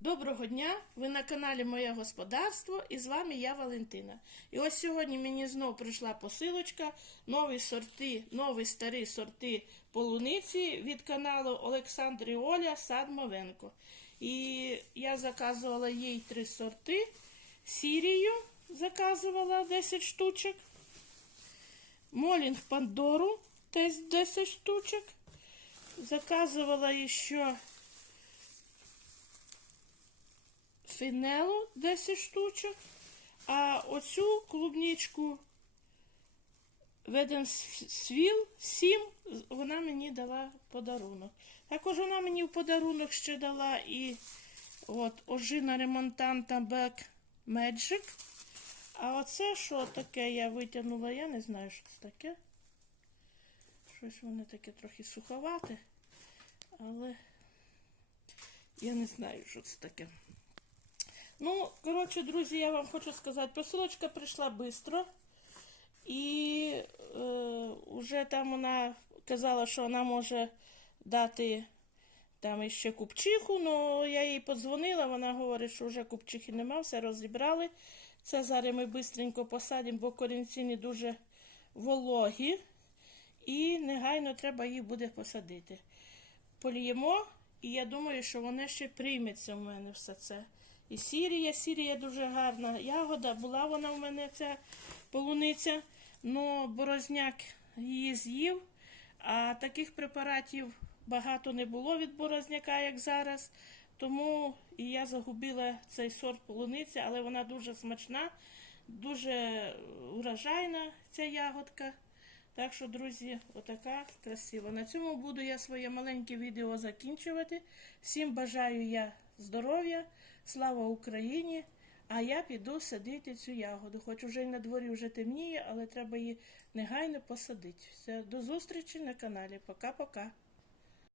Доброго дня! Ви на каналі Моє Господарство і з вами я Валентина. І ось сьогодні мені знов прийшла посилочка, нові сорти, нові старі сорти полуниці від каналу Олександр і Оля Садмовенко. І я заказувала їй три сорти. Сірію заказувала 10 штучок. Молінг Пандору теж 10 штучок. Заказувала ще фінелу 10 штучок, а оцю клубничку Веден Свіл 7 вона мені дала подарунок. Також вона мені в подарунок ще дала і от ожина ремонтанта Back Magic. А оце що таке я витягнула, я не знаю, що це таке. Щось воно таке трохи суховате, але я не знаю, що це таке. Ну, коротше, друзі, я вам хочу сказати, посилочка прийшла швидко. І е, вже там вона казала, що вона може дати там іще купчиху, але я їй подзвонила, вона говорить, що вже купчихи нема, все розібрали. Це зараз ми швидко посадимо, бо корінці не дуже вологі. І негайно треба їх буде посадити. Поліємо, і я думаю, що воно ще прийметься в мене все це. І сірія, сірія дуже гарна. Ягода, була вона в мене ця полуниця, але борозняк її з'їв, а таких препаратів багато не було від борозняка, як зараз. Тому і я загубила цей сорт полуниці, але вона дуже смачна, дуже урожайна ця ягодка. Так що, друзі, отака красива. На цьому буду я своє маленьке відео закінчувати. Всім бажаю я здоров'я, слава Україні! А я піду садити цю ягоду. Хоч уже й на дворі вже темніє, але треба її негайно посадити. Все, до зустрічі на каналі. Пока-пока.